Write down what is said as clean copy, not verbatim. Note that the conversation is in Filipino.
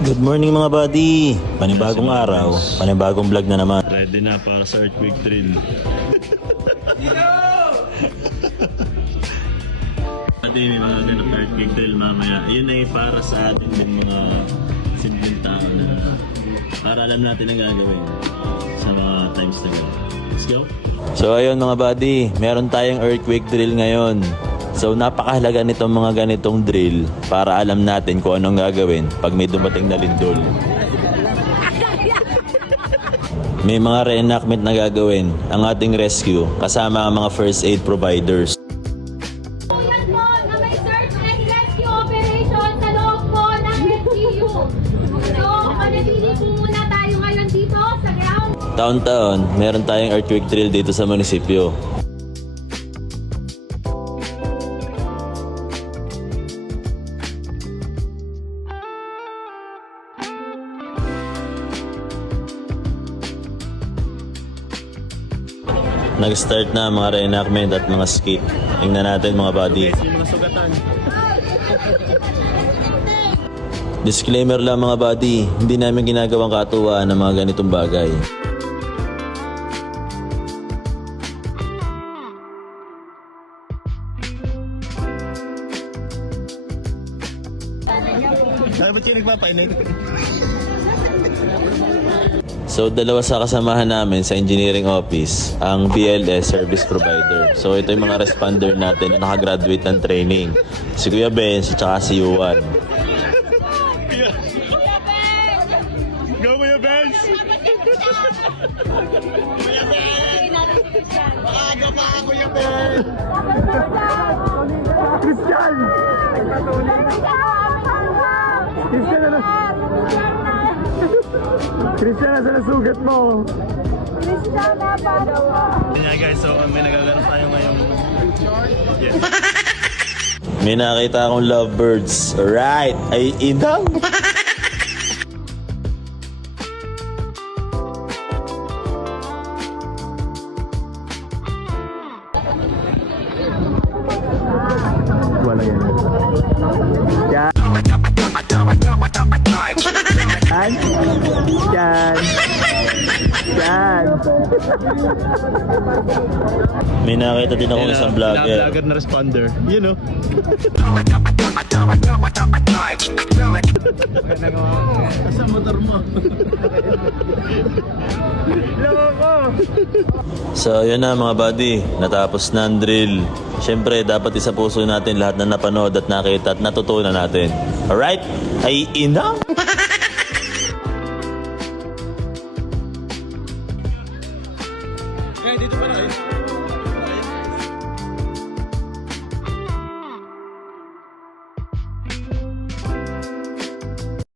Good morning mga buddy! Panibagong araw, panibagong vlog na naman. Ready na para sa earthquake drill. Buddy, may mga ganap earthquake drill mamaya. Yun ay para sa atin din mga simpleng tao na para alam natin ang gagawin sa mga times na gano'n. Let's go! So ayun mga buddy, meron tayong earthquake drill ngayon. So napakahalaga nitong mga ganitong drill para alam natin kung anong gagawin pag may dumating na lindol. May mga reenactment na gagawin ang ating rescue kasama ang mga first aid providers. Yan po na may search and rescue operation sa loob po ng LGU. So, manatili po muna tayo ngayon dito sa ground. Taon-taon, meron tayong earthquake drill dito sa munisipyo. Nag-start na mga reenactment at mga skit. Tingnan natin mga buddy. Yung mga sugatan. Disclaimer lang mga buddy, hindi namin ginagawang katuwaan ng mga ganitong bagay. Sabi ba siya nagpapainig? So dalawa sa kasamahan namin sa engineering office, ang BLS service provider. So ito yung mga responder natin na nakagraduate ng training. Si Kuya Benz at saka si Yuan. Go Kuya Benz! Maaga pa ako Kuya Benz! Christian! Christian ano? Christian, nasa nasugat mo? Christian na para po. Yeah guys, so may nagaganap tayo ngayong... Yes. May nakita akong lovebirds. Alright, ay inang! Wala yan. Yan. Yan. Yan. May nakita din ako isang vlogger. Vlogger na responder. You know. Sa motor mo. Loko. So yun na mga buddy, natapos na ang drill. Siyempre dapat isa puso natin lahat na napanood at nakita at natutunan natin. Alright? Ay inang! Eh, dito pa na kayo.